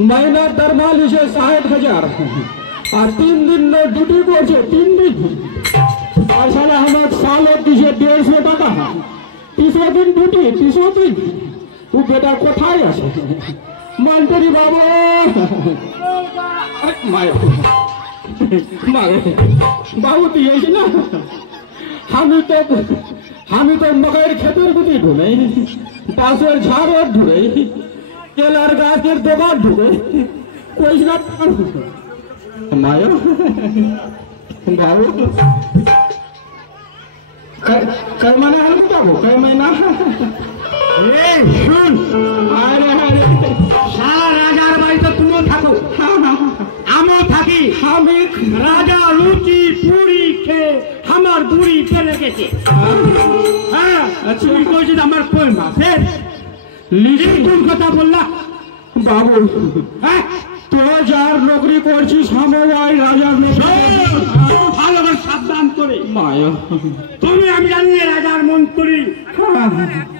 महीना दरमाल 60,000 और 3 दिन ड्यूटी को 3 दिन और साला हमें सालों दिए 150 টাকা 30 दिन ड्यूटी 30 दिन वो बेटा कोথায় আছে मंत्री बाबू बाबू दिए ना हमें तो मकई खेतर गुटी ढूंढे पासर झाड़ ढूंढे केलार गाছের দোকান ঢুকে কইসনা মায়া বাবু কই মানে হল বাবু কই মহিনা এই শুন আরে আরে সারা রাজার বাড়িতে তুমিও থাকো আমিও থাকি আমি রাজা লুচি পুরি খেয়ে আমার বুড়ি ফেলে গেছে হ্যাঁ আচ্ছা তুই কইছিস আমার কই মাসে কোন কথা বললা বাবু হ্যাঁ তো যার নকরি করছিস আমার রাজার ভালো করে সাবধান করে মায়া তুমি আমি জানি রাজার মন্ত্রী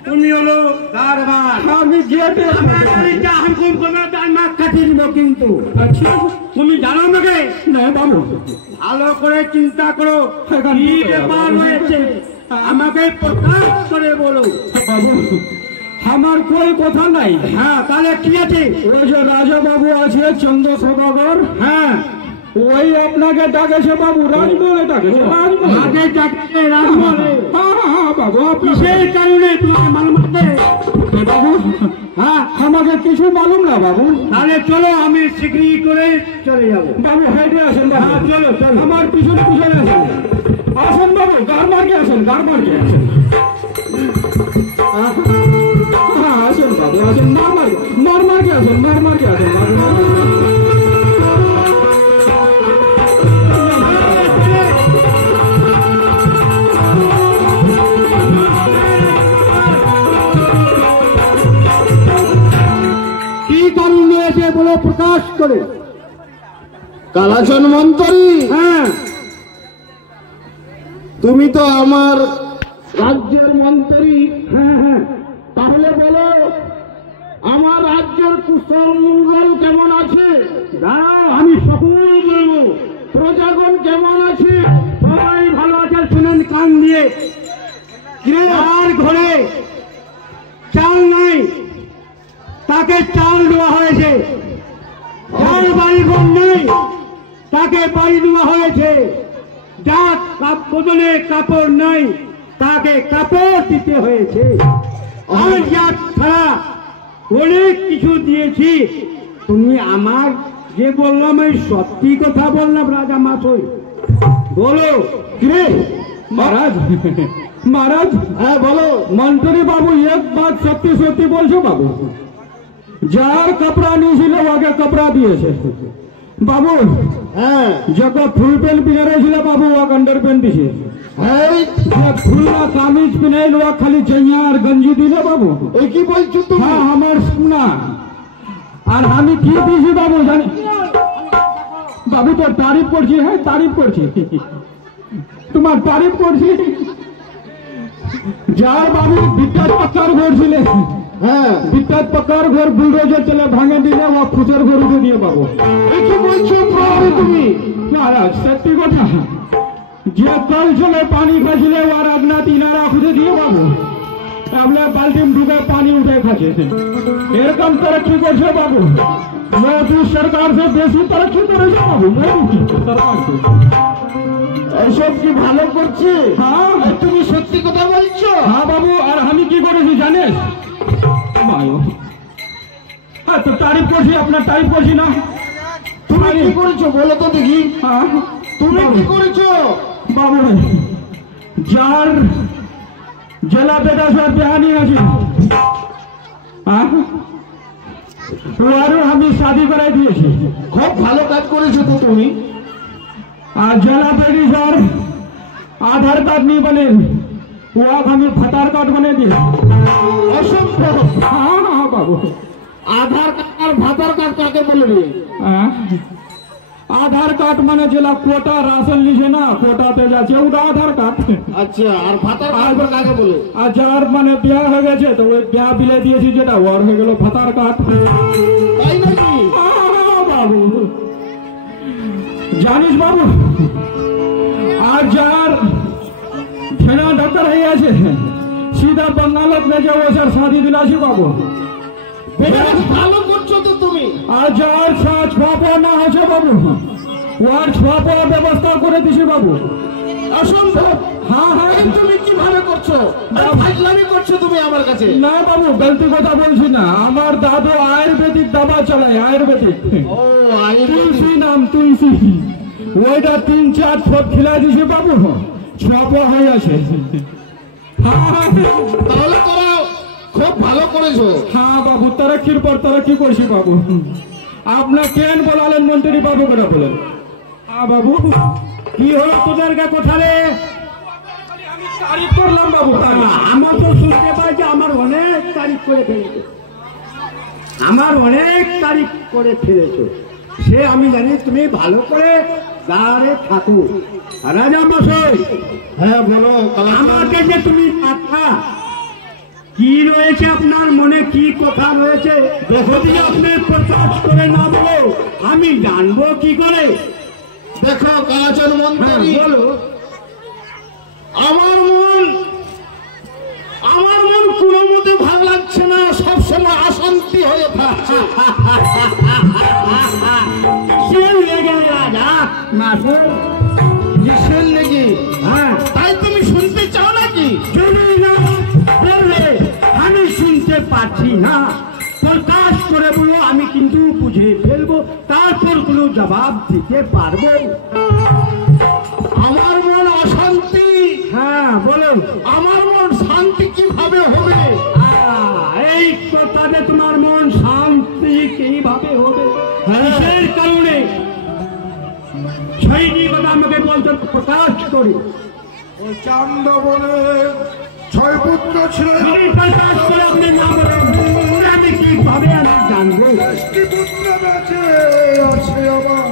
তুমি হলো কারবার আমি গেটে হুকুম করবে তার নাক কাটিয়ে দিব কিন্তু আচ্ছা তুমি জানো নাকি না বাবু ভালো করে চিন্তা করো কি ব্যাপার হয়েছে আমাকে প্রকাশ করে বলো বাবু আমার কোই কথা নাই হ্যাঁ তাহলে কি আছে ওই যে রাজা বাবু আছে চন্দ্র সদাগর হ্যাঁ ওই আপনাকে ডাকেছে বাবু রাজমহলে ডাকেছে রাজমহলে ডাকে রাজমহলে হ্যাঁ বাবু কিসের কারণে তোমাকে মালুম আছে বাবু হ্যাঁ আমাকে কিছু মালুম না বাবু তাহলে চলো আমি শীঘ্রই করে চলে যাবো বাবু হেঁটে আসেন বাবু চলো চলো আমার পিছনে পিছনে আসেন আসেন বাবু গার মার্কে আসেন গার মার্কে আসেন আসেন বাবু আসেন মার মার্কে আসেন মার মার্কে আসেন কি কারণে এসে বলে প্রকাশ করে কালাচন মন্ত্রী হ্যাঁ তুমি তো আমার রাজ্যের মন্ত্রী হ্যাঁ হ্যাঁ তাহলে বলো প্রজাগণ কেমন আছে? সবাই ভালো আছে, শুনেন কান দিয়ে। আর ঘরে চাল নাই, তাকে চাল দেওয়া হয়েছে। যার বাড়ি ঘর নেই, তাকে বাড়ি দেওয়া হয়েছে। যার বদলে কাপড় নাই, তাকে কাপড় দিতে হয়েছে। আর যার ছাড়া অনেক কিছু দিয়েছি। তুমি আমার যে বললাম এই সত্যি কথা বললাম রাজা মাসই, বলো কিরে? মহারাজ, মহারাজ, হ্যাঁ বলো। মন্ত্রী বাবু এক বাত সত্যি সত্যি বলছো বাবু? যার কাপড়া নিয়েছিল ওকে কাপড়া দিয়েছে বাবু। হ্যাঁ, যখন ফুল প্যান্ট পিনারেছিল বাবু ও আন্ডার প্যান্ট দিছে। ফুলনা কামিজ পিনাইল ও খালি জইয়া আর গঞ্জি দিলে বাবু। ওই কি বলছো তুমি? হ্যাঁ আমার শোনা। আর আমি কি দিয়েছি বাবু জানি বাবু? তোর তারিফ করছি। হ্যাঁ তারিফ করছি, তোমার তারিফ করছি। যার বাবু বিদ্যাত পাকার ঘর ছিলে, হ্যাঁ বিদ্যাত পাকার ঘর বুলডোজার চলে ভাঙে দিলে ও ফুসের ঘর উঠে দিয়ে বাবু। কি বলছো তুমি? মহারাজ সত্যি কথা। যে কল চলে পানি খাচ্ছিলে ওর আগনাথ ইনারা খুঁজে দিয়ে বাবু তাহলে বালতিম ঢুকে পানি উঠে খাচ্ছে। এরকম तरक्की করছে বাবু। মোদী সরকার से বেশি तरक्की করেছে বাবু মোদী সরকার। এইসব কি ভালো করছে? হ্যাঁ তুমি সত্যি কথা বলছো? হ্যাঁ বাবু। আর আমি কি করেছি জানেন? হ্যাঁ তো তারিফ করছি, আপনার তারিফ করছি না। তুমি কি করেছো বলো তো দেখি? হ্যাঁ তুমি কি করেছো বাবু? যার জেলা বেদাসর বেহানি আছে আমি শাদি করাই দিয়েছি। খুব ভালো কাজ করেছো তো তুমি। আর জেলা বেদাসর আধার কার্ড নিয়ে বলে ওয়াক আমি ভাতার কার্ড বানিয়ে দিই। অসম্ভব। হ্যাঁ হ্যাঁ বাবু। আধার কার্ড আর ভাতার কার্ড কাকে বলবি? আধার কার্ড মানে যেটা কোটা রাশন লিখে না, কোটাতে যাচ্ছে ওটা আধার কার্ড। আচ্ছা, আর ভাতার কার্ড কাকে বলে? আর যার মানে বিয়া হয়ে গেছে তো ওই বিয়া বিলে দিয়েছি যেটা ওর হয়ে গেল ভাতার কার্ড। তাই নাকি? বাবু জানিস বাবু, আর যার ফেনা ডক্টর হয়ে আছে सीधा बंगालत में जाओ सर शादी दिलासी बाबू। ভালো করছো তো তুমি। আজ আর ছাপা না আছে বাবু, ওর ছাপা ব্যবস্থা করে দিছি বাবু। অসম্ভব। হ্যাঁ হ্যাঁ তুমি কিভাবে করছো? ফাজলামি করছো তুমি আমার কাছে। না বাবু গলতি কথা বলছি না। আমার দাদু আয়ুর্বেদিক দাবা চালায়, আয়ুর্বেদিক। ও তুলসী নাম তুলসী, ওইটা 3-4 ফট খিলা দিছি বাবু, ছাপা হয়ে আছে। তাহলে তোরা খুব ভালো করেছো। হ্যাঁ বাবু तरक्कीर पर तरक्की করছি বাবু। আপনার কেন বলালেন মন্ত্রী বাবু করে বলেন? হ্যাঁ বাবু কি হলো তোদের কোথালে? আমি তারিফ করলাম বাবু। আমার তো শুনতে পাই যে আমার অনেক তারিফ করে ফেলেছে, আমার অনেক তারিফ করে ফেলেছো। সে আমি জানি তুমি ভালো করে দাঁড়ে থাকো। রাজা মশাই, হ্যাঁ বলো। আমাকে যে তুমি কথা কি রয়েছে আপনার মনে, কি কথা রয়েছে যদি আপনি প্রকাশ করে না বলো আমি জানবো কি করে? দেখো কালাচন মন্ত্রী, বলো। আমার মন কোনো মতে ভালো লাগছে না, সবসময় অশান্তি হয়ে থাকছে। হ্যাঁ তাই তুমি শুনতে চাও নাকি? আমি শুনতে পাচ্ছি না, প্রকাশ করে বলো আমি কিন্তু বুঝে ফেলবো, তারপর কোনো জবাব দিতে পারবো। আমার মন অশান্তি। হ্যাঁ বলো। আমার মন শান্তি কিভাবে হবে? এই কথাতে তোমার মন শান্তি কিভাবে হবে? কিসের কারণে? সেই কথা আমাকে বলতে প্রকাশ করি। চান্দ বলে 6 পুত্র ছিল, প্রকাশ করে আপনি না বলেন আমি কিভাবে আমি জানবো? পুত্র বেঁচে আছে আমার